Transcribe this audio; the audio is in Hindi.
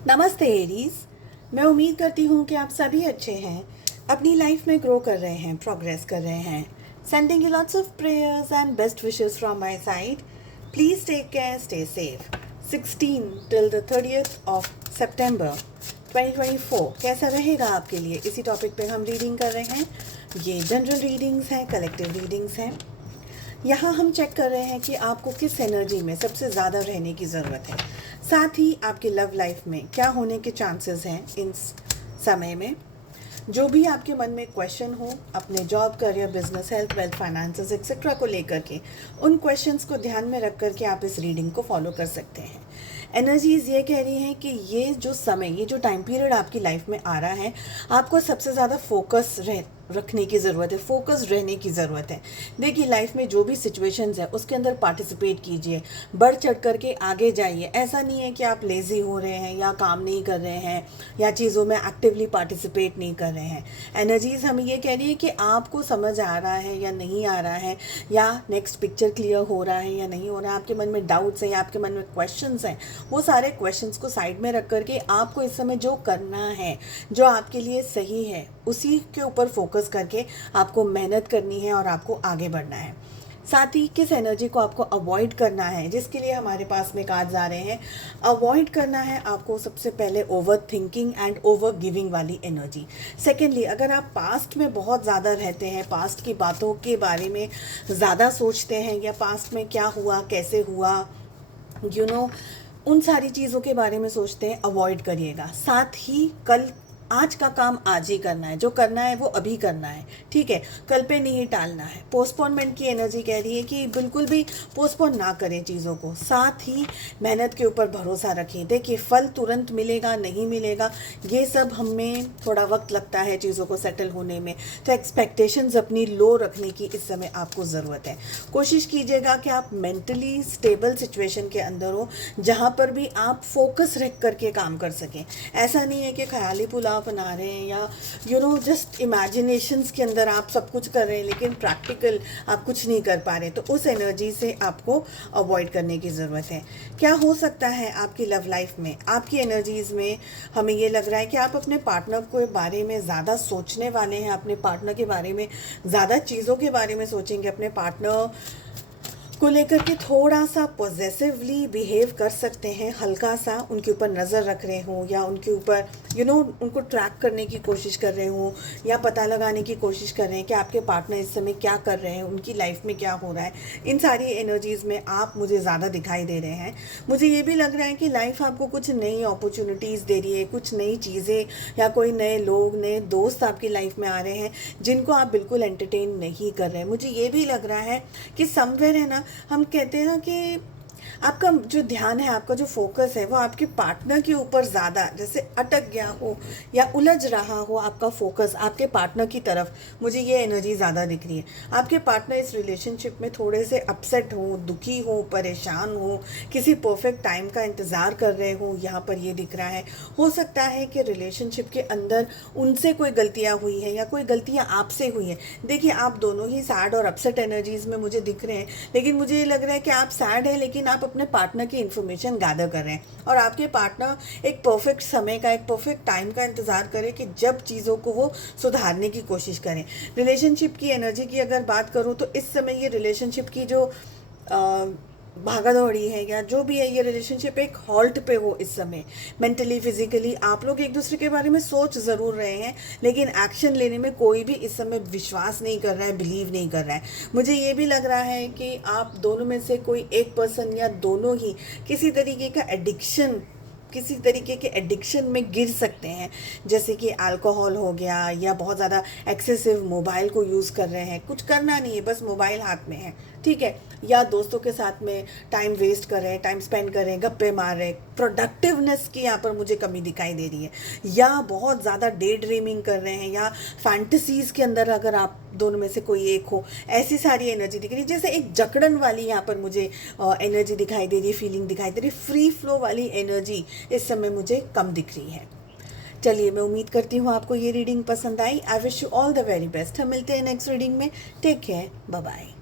नमस्ते एरीज। मैं उम्मीद करती हूँ कि आप सभी अच्छे हैं, अपनी लाइफ में ग्रो कर रहे हैं, प्रोग्रेस कर रहे हैं। Sending you lots of prayers and best wishes from my side. Please take care, stay safe. 16 till the 30th of September 2024 कैसा रहेगा आपके लिए, इसी टॉपिक पे हम रीडिंग कर रहे हैं। ये जनरल रीडिंग्स हैं, कलेक्टिव रीडिंग्स हैं। यहाँ हम चेक कर रहे हैं कि आपको किस एनर्जी में सबसे ज़्यादा रहने की ज़रूरत है, साथ ही आपकी लव लाइफ में क्या होने के चांसेस हैं इन समय में। जो भी आपके मन में क्वेश्चन हो अपने job, career, business, health, wealth, finances etcetera को लेकर के, उन क्वेश्चंस को ध्यान में रख कर के आप इस रीडिंग को फॉलो कर सकते हैं। एनर्जीज़ ये कह रही हैं कि ये जो समय, ये जो टाइम पीरियड आपकी लाइफ में आ रहा है, आपको सबसे ज़्यादा फोकस रखने की ज़रूरत है, फोकस रहने की ज़रूरत है। देखिए, लाइफ में जो भी सिचुएशंस है उसके अंदर पार्टिसिपेट कीजिए, बढ़ चढ़ करके आगे जाइए। ऐसा नहीं है कि आप लेज़ी हो रहे हैं या काम नहीं कर रहे हैं या चीज़ों में एक्टिवली पार्टिसिपेट नहीं कर रहे हैं। एनर्जीज़ हमें ये कह रही है कि आपको समझ आ रहा है या नहीं आ रहा है, या नेक्स्ट पिक्चर क्लियर हो रहा है या नहीं हो रहा है, आपके मन में डाउट्स हैं या आपके मन में क्वेश्चंस हैं, वो सारे क्वेश्चंस को साइड में रख करके आपको इस समय जो करना है, जो आपके लिए सही है, उसी के ऊपर फोकस करके आपको मेहनत करनी है और आपको आगे बढ़ना है। साथ ही किस एनर्जी को आपको अवॉइड करना है, जिसके लिए हमारे पास में कार्ड्स आ रहे हैं। अवॉइड करना है आपको सबसे पहले over thinking and over giving वाली एनर्जी। सेकेंडली, अगर आप पास्ट में बहुत ज़्यादा रहते हैं, पास्ट की बातों के बारे में ज़्यादा सोचते हैं, या पास्ट में क्या हुआ, कैसे हुआ, उन सारी चीज़ों के बारे में सोचते हैं, अवॉइड करिएगा। साथ ही आज का काम आज ही करना है, जो करना है वो अभी करना है, ठीक है, कल पे नहीं टालना है। पोस्टपोनमेंट की एनर्जी कह रही है कि बिल्कुल भी पोस्टपोन ना करें चीज़ों को। साथ ही मेहनत के ऊपर भरोसा रखें। देखिए, फल तुरंत मिलेगा नहीं मिलेगा, ये सब हमें थोड़ा वक्त लगता है चीज़ों को सेटल होने में। तो एक्सपेक्टेशंस अपनी लो रखने की इस समय आपको ज़रूरत है। कोशिश कीजिएगा कि आप मेंटली स्टेबल सिचुएशन के अंदर हो, जहाँ पर भी आप फोकस रख करके काम कर सकें। ऐसा नहीं है कि ख्याली पुलाव बना रहे हैं या जस्ट इमेजिनेशंस के अंदर आप सब कुछ कर रहे हैं, लेकिन प्रैक्टिकल आप कुछ नहीं कर पा रहे। तो उस एनर्जी से आपको अवॉइड करने की ज़रूरत है। क्या हो सकता है आपकी लव लाइफ में, आपकी एनर्जीज़ में हमें ये लग रहा है कि आप अपने पार्टनर के बारे में ज़्यादा सोचने वाले हैं, अपने पार्टनर के बारे में ज़्यादा चीज़ों के बारे में सोचेंगे, अपने पार्टनर को लेकर के थोड़ा सा पॉजिटिवली बिहेव कर सकते हैं, हल्का सा उनके ऊपर नज़र रख रहे हों, या उनके ऊपर उनको ट्रैक करने की कोशिश कर रहे हों, या पता लगाने की कोशिश कर रहे हैं कि आपके पार्टनर इस समय क्या कर रहे हैं, उनकी लाइफ में क्या हो रहा है। इन सारी एनर्जीज़ में आप मुझे ज़्यादा दिखाई दे रहे हैं। मुझे ये भी लग रहा है कि लाइफ आपको कुछ नई अपॉर्चुनिटीज़ दे रही है, कुछ नई चीज़ें या कोई नए लोग, नए दोस्त आपकी लाइफ में आ रहे हैं जिनको आप बिल्कुल एंटरटेन नहीं कर रहे हैं। मुझे ये भी लग रहा है कि समवेयर है ना, हम कहते हैं ना कि आपका जो ध्यान है, आपका जो फोकस है, वो आपके पार्टनर के ऊपर ज़्यादा जैसे अटक गया हो या उलझ रहा हो। आपका फोकस आपके पार्टनर की तरफ, मुझे ये एनर्जी ज़्यादा दिख रही है। आपके पार्टनर इस रिलेशनशिप में थोड़े से अपसेट हो, दुखी हो, परेशान हो, किसी परफेक्ट टाइम का इंतज़ार कर रहे हो, यहाँ पर ये दिख रहा है। हो सकता है कि रिलेशनशिप के अंदर उनसे कोई गलतियाँ हुई हैं या कोई गलतियाँ आपसे हुई हैं। देखिए, आप दोनों ही सैड और अपसेट एनर्जीज़ में मुझे दिख रहे हैं, लेकिन मुझे ये लग रहा है कि आप सैड हैं, लेकिन आप अपने पार्टनर की इन्फॉर्मेशन गैदर कर रहे हैं, और आपके पार्टनर एक परफेक्ट समय का, एक परफेक्ट टाइम का इंतज़ार करें कि जब चीज़ों को वो सुधारने की कोशिश करें। रिलेशनशिप की एनर्जी की अगर बात करूँ तो इस समय ये रिलेशनशिप की जो भागा दौड़ी है या जो भी है, ये रिलेशनशिप एक हॉल्ट पे हो इस समय। मेंटली, फिजिकली आप लोग एक दूसरे के बारे में सोच ज़रूर रहे हैं, लेकिन एक्शन लेने में कोई भी इस समय विश्वास नहीं कर रहा है, बिलीव नहीं कर रहा है। मुझे ये भी लग रहा है कि आप दोनों में से कोई एक पर्सन या दोनों ही किसी तरीके के एडिक्शन में गिर सकते हैं, जैसे कि अल्कोहल हो गया, या बहुत ज़्यादा एक्सेसिव मोबाइल को यूज़ कर रहे हैं। कुछ करना नहीं है, बस मोबाइल हाथ में है, ठीक है, या दोस्तों के साथ में टाइम वेस्ट कर रहे हैं, टाइम स्पेंड कर रहे हैं, गप्पे मार रहे हैं। प्रोडक्टिवनेस की यहाँ पर मुझे कमी दिखाई दे रही है, या बहुत ज़्यादा डे ड्रीमिंग कर रहे हैं, या फैंटेसीज़ के अंदर अगर आप दोनों में से कोई एक हो, ऐसी सारी एनर्जी दिख रही है। जैसे एक जकड़न वाली यहाँ पर मुझे एनर्जी दिखाई दे रही है, फीलिंग दिखाई दे रही है। फ्री फ्लो वाली एनर्जी इस समय मुझे कम दिख रही है। चलिए, मैं उम्मीद करती हूँ आपको ये रीडिंग पसंद आई। I wish you all the very best. हम मिलते हैं नेक्स्ट रीडिंग में। Take care, bye bye.